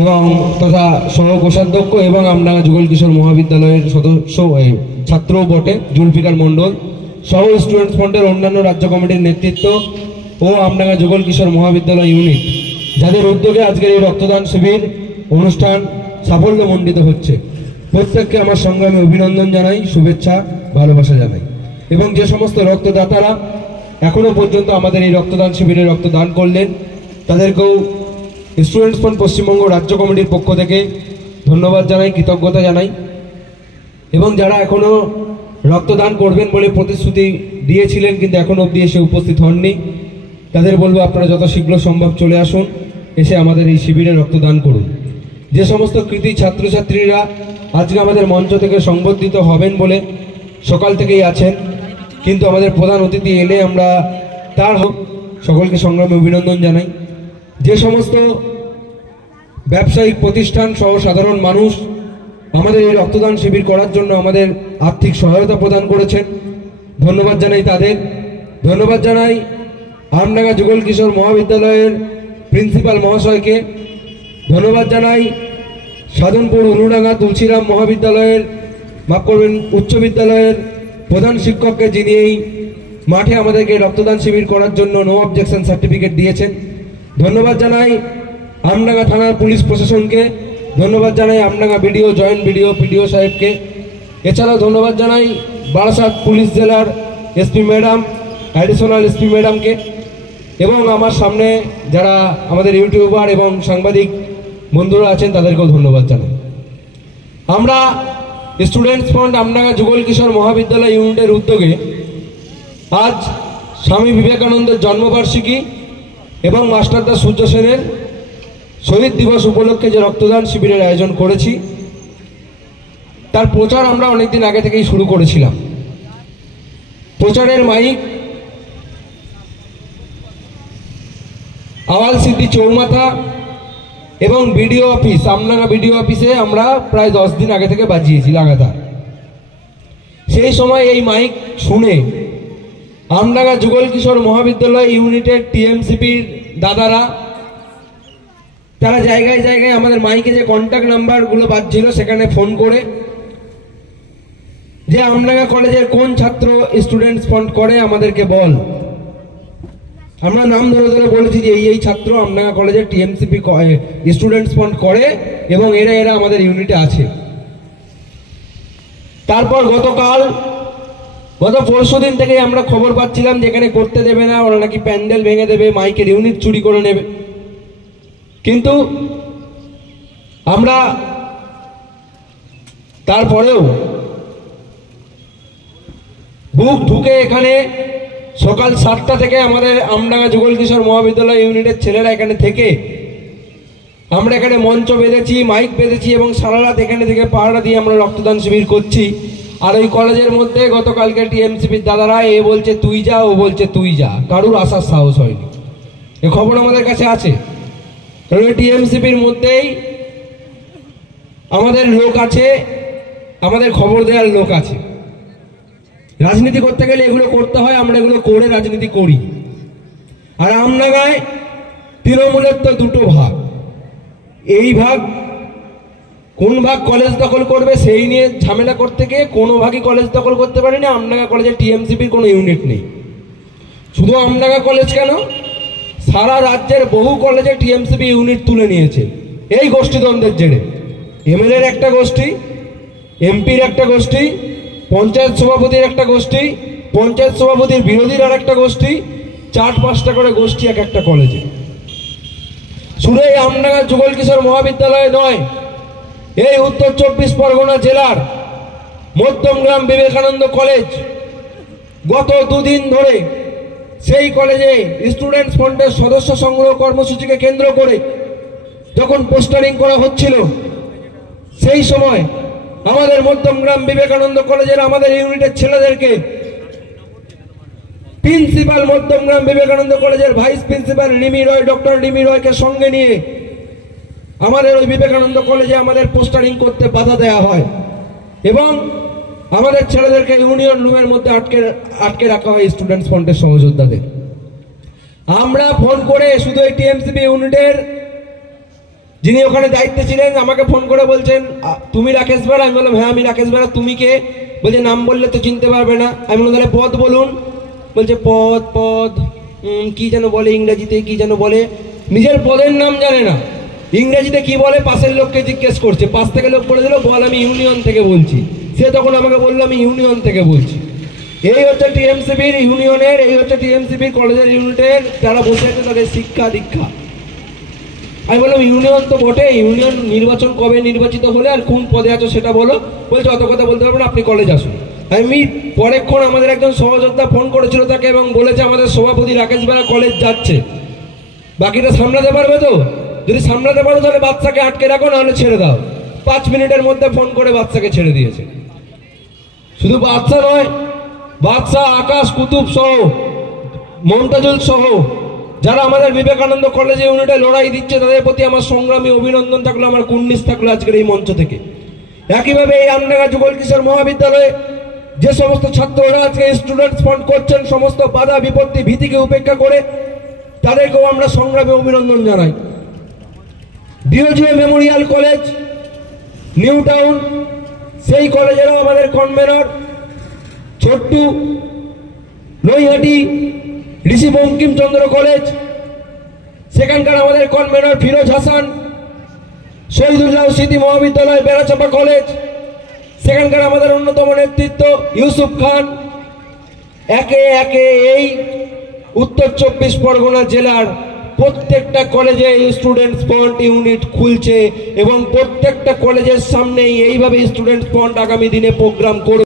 এবং তথা সহ কোষাধ্যক্ষ এবং আমডাঙ্গা যুগল কিশোর মহাবিদ্যালয়ের সদস্য ছাত্র বটে জুলফিকার মণ্ডল সহ স্টুডেন্টস ফ্রন্টের অন্যান্য রাজ্য কমিটির নেতৃত্ব ও আমডাঙ্গা যুগল কিশোর মহাবিদ্যালয় ইউনিট, যাদের উদ্যোগে আজকের এই রক্তদান শিবির অনুষ্ঠান সাফল্যমণ্ডিত হচ্ছে, প্রত্যেককে আমার সংগ্রামে অভিনন্দন জানাই, শুভেচ্ছা ভালোবাসা জানাই। এবং যে সমস্ত রক্তদাতারা এখনো পর্যন্ত আমাদের এই রক্তদান শিবিরে রক্তদান করলেন, তাদেরকেও স্টুডেন্টস ফ্রন্ট পশ্চিমবঙ্গ রাজ্য কমিটির পক্ষ থেকে ধন্যবাদ জানাই, কৃতজ্ঞতা জানাই। এবং যারা এখনো রক্তদান করবেন বলে প্রতিশ্রুতি দিয়েছিলেন কিন্তু এখনো অবধি এসে উপস্থিত হননি, তাদের বলবো আপনারা যত শীঘ্র সম্ভব চলে আসুন, এসে আমাদের এই শিবিরে রক্তদান করুন। যে সমস্ত কৃতি ছাত্রছাত্রীরা আজকে আমাদের মঞ্চ থেকে সংবর্ধিত হবেন বলে সকাল থেকেই আছেন, কিন্তু আমাদের প্রধান অতিথি এলে আমরা তার সকলকে সংগ্রামে অভিনন্দন জানাই। যে সমস্ত ব্যবসায়িক প্রতিষ্ঠান সহ সাধারণ মানুষ আমাদের এই রক্তদান শিবির করার জন্য আমাদের আর্থিক সহায়তা প্রদান করেছেন, ধন্যবাদ জানাই তাদের। ধন্যবাদ জানাই আমডাঙ্গা যুগল কিশোর মহাবিদ্যালয়ের প্রিন্সিপাল মহাশয়কে। ধন্যবাদ জানাই সাধনপুর উলুডাঙ্গা তুলসীরাম মহাবিদ্যালয়ের মাফ করবেন উচ্চ বিদ্যালয়ের প্রধান শিক্ষককে, যিনি এই মাঠে আমাদেরকে রক্তদান শিবির করার জন্য নো অবজেকশন সার্টিফিকেট দিয়েছেন। ধন্যবাদ জানাই আমডাঙ্গা থানার পুলিশ প্রশাসনকে। ধন্যবাদ জানাই Amdanga BDO, joint BDO, PDO সাহেবকে। এছাড়াও ধন্যবাদ জানাই বারাসাত পুলিশ জেলার এসপি ম্যাডাম, অ্যাডিশনাল এসপি ম্যাডামকে। এবং আমার সামনে যারা আমাদের ইউটিউবার এবং সাংবাদিক বন্ধুরা আছেন তাদেরকেও ধন্যবাদ জানাই। আমরা স্টুডেন্টস ফ্রন্ট আমডাঙ্গা যুগল কিশোর মহাবিদ্যালয় ইউনিটের উদ্যোগে আজ স্বামী বিবেকানন্দের জন্মবার্ষিকী এবং মাস্টারদা সূর্য সেনের শহীদ দিবস উপলক্ষে যে রক্তদান শিবিরের আয়োজন করেছি, তার প্রচার আমরা অনেকদিন আগে থেকেই শুরু করেছিলাম। প্রচারের মাইক আওয়াল সিদ্ধি চৌমাথা এবং বিডিও অফিস, আমডাঙ্গা বিডিও অফিসে আমরা প্রায় 10 দিন আগে থেকে বাজিয়েছি লাগাতার। সেই সময় এই মাইক শুনে আমডাঙ্গা যুগল কিশোর মহাবিদ্যালয় ইউনিটের টিএমসিপির দাদারা তারা জায়গায় জায়গায় আমাদের মাইকে যে কন্ট্যাক্ট নাম্বারগুলো বাজছিল সেখানে ফোন করে যে আমডাঙ্গা কলেজের কোন ছাত্র স্টুডেন্টস ফ্রন্ট করে আমাদেরকে বল। আমরা নাম ধরে ধরে বলেছি যে এই ছাত্র আমডাঙ্গা কলেজের টিএমসিপি স্টুডেন্টস ফ্রন্ট করে এবং এরা আমাদের ইউনিটে আছে। তারপর গত পরশুদিন থেকেই আমরা খবর পাচ্ছিলাম যে এখানে করতে দেবে না, ওরা নাকি প্যান্ডেল ভেঙে দেবে, মাইকের ইউনিট চুরি করে নেবে। কিন্তু আমরা তারপরেও বুক ঢুকে এখানে সকাল 7টা থেকে আমাদের আমডাঙ্গা যুগল কিশোর মহাবিদ্যালয় ইউনিটের ছেলেরা এখানে থেকে আমরা এখানে মঞ্চ বেঁধেছি, মাইক বেঁধেছি এবং সারা রাত এখানে থেকে পাহারা দিয়ে আমরা রক্তদান শিবির করছি। আর ওই কলেজের মধ্যে গতকালকে টিএমসিপির দাদারা এ বলছে তুই যা, ও বলছে তুই যা, কারুর আসার সাহস হয়নি। এ খবর আমাদের কাছে আছে। কারণ ওই টিএমসিপির মধ্যেই আমাদের লোক আছে, আমাদের খবর দেওয়ার লোক আছে। রাজনীতি করতে গেলে এগুলো করতে হয়, আমরা এগুলো করে রাজনীতি করি। আর আমডাঙ্গায় তৃণমূলের তো দুটো ভাগ, এই ভাগ কোন ভাগ কলেজ দখল করবে সেই নিয়ে ঝামেলা করতে গিয়ে কোনো ভাগই কলেজ দখল করতে পারেনি। আমডাঙ্গা কলেজে টিএমসিপির কোনো ইউনিট নেই। শুধু আমডাঙ্গা কলেজ কেন, সারা রাজ্যের বহু কলেজে টিএমসিপি ইউনিট তুলে নিয়েছে এই গোষ্ঠীদ্বন্দ্বের জেরে। এমএলএর একটা গোষ্ঠী, এমপির একটা গোষ্ঠী, পঞ্চায়েত সভাপতির একটা গোষ্ঠী, পঞ্চায়েত সভাপতির বিরোধীর আর একটা গোষ্ঠী, 4-5টা করে গোষ্ঠী এক একটা কলেজে। শুধু এই আমডাঙ্গা যুগল কিশোর মহাবিদ্যালয়ে নয়, এই উত্তর 24 পরগনা জেলার মধ্যমগ্রাম বিবেকানন্দ কলেজ গত 2 দিন ধরে সেই কলেজে স্টুডেন্টস ফ্রন্টের সদস্য সংগ্রহ কর্মসূচিকে কেন্দ্র করে যখন পোস্টারিং করা হচ্ছিল, সেই সময় আমাদের মধ্যমগ্রাম বিবেকানন্দ কলেজের আমাদের ইউনিটের ছেলেদেরকে প্রিন্সিপাল মধ্যমগ্রাম বিবেকানন্দ কলেজের ভাইস প্রিন্সিপাল লিমি রয়, ডক্টর লিমি রয়কে সঙ্গে নিয়ে আমাদের ওই বিবেকানন্দ কলেজে আমাদের পোস্টারিং করতে বাধা দেওয়া হয় এবং আমাদের ছেলেদেরকে ইউনিয়ন রুমের মধ্যে আটকে রাখা হয় স্টুডেন্টস ফ্রন্টের সহযোদ্ধাদের। আমরা ফোন করে শুধু এই টিএমসিপি ইউনিটের যিনি ওখানে দায়িত্বে ছিলেন আমাকে ফোন করে বলছেন, তুমি রাকেশ বেরা? আমি বললাম হ্যাঁ আমি রাকেশ বেরা। তুমি কে? বলছে নাম বললে তো চিনতে পারবে না। আমি বললাম তাহলে পদ বলুন। বলছে পদ পদ কি যেন বলে, ইংরেজিতে কি যেন বলে, নিজের পদের নাম জানে না, ইংরেজিতে কি বলে পাশের লোককে জিজ্ঞেস করছে। পাশ থেকে লোক বলে দিল বল আমি ইউনিয়ন থেকে বলছি। সে তখন আমাকে বললো আমি ইউনিয়ন থেকে বলছি। এই হচ্ছে টিএমসিবির ইউনিয়নের, এই হচ্ছে টিএমসিবির কলেজের ইউনিটের যারা বসে আছে তাদের শিক্ষা দীক্ষা। আমি বললাম ইউনিয়ন তো বটে, ইউনিয়ন নির্বাচন কবে নির্বাচিত হলে আর কোন পদে আছো সেটা বলো। বলছে অত কথা বলতে পারবো না, আপনি কলেজ আসুন। আমি পরেক্ষণ আমাদের একজন সহযোদ্ধা ফোন করেছিল তাকে এবং বলেছে আমাদের সভাপতি রাকেশ বেরা কলেজ যাচ্ছে, বাকিটা সামলাতে পারবে তো? যদি সামলাতে পারো তাহলে বাচ্চাকে আটকে রাখো, নাহলে ছেড়ে দাও। 5 মিনিটের মধ্যে ফোন করে বাচ্চাকে ছেড়ে দিয়েছে। শুধু বাচ্চা নয়, বাচ্চা, আকাশ, কুতুব সহ, মমতাজুল সহ যারা আমাদের বিবেকানন্দ কলেজে ইউনিটে লড়াই দিচ্ছে তাদের প্রতি আমার সংগ্রামী অভিনন্দন থাকলো, আমার কুর্নিশ থাকলো আজকের এই মঞ্চ থেকে। একইভাবে এই আমডাঙ্গা যুগল কিশোর মহাবিদ্যালয়ে যে সমস্ত ছাত্ররা আজকে স্টুডেন্টস ফ্রন্ট করছেন, সমস্ত বাধা বিপত্তি ভীতিকে উপেক্ষা করে তাদেরকেও আমরা সংগ্রামী অভিনন্দন জানাই। Derozio Memorial college, new town, সেই কলেজেরও আমাদের কনভেনর ছোট্টু, নৈহাটি ঋষি বঙ্কিমচন্দ্র কলেজ, সেখানকার আমাদের কনভেনর ফিরোজ হাসান, শহীদুল্লাহ স্মৃতি মহাবিদ্যালয় বেড়াচাপা কলেজ, সেখানকার আমাদের অন্যতম নেতৃত্ব ইউসুফ খান। একে একে এই উত্তর 24 পরগনা জেলার প্রত্যেকটা কলেজে স্টুডেন্টস ফ্রন্ট ইউনিট খুলছে এবং প্রত্যেকটা কলেজের সামনেই এইভাবে স্টুডেন্টস ফ্রন্ট আগামী দিনে প্রোগ্রাম করবে।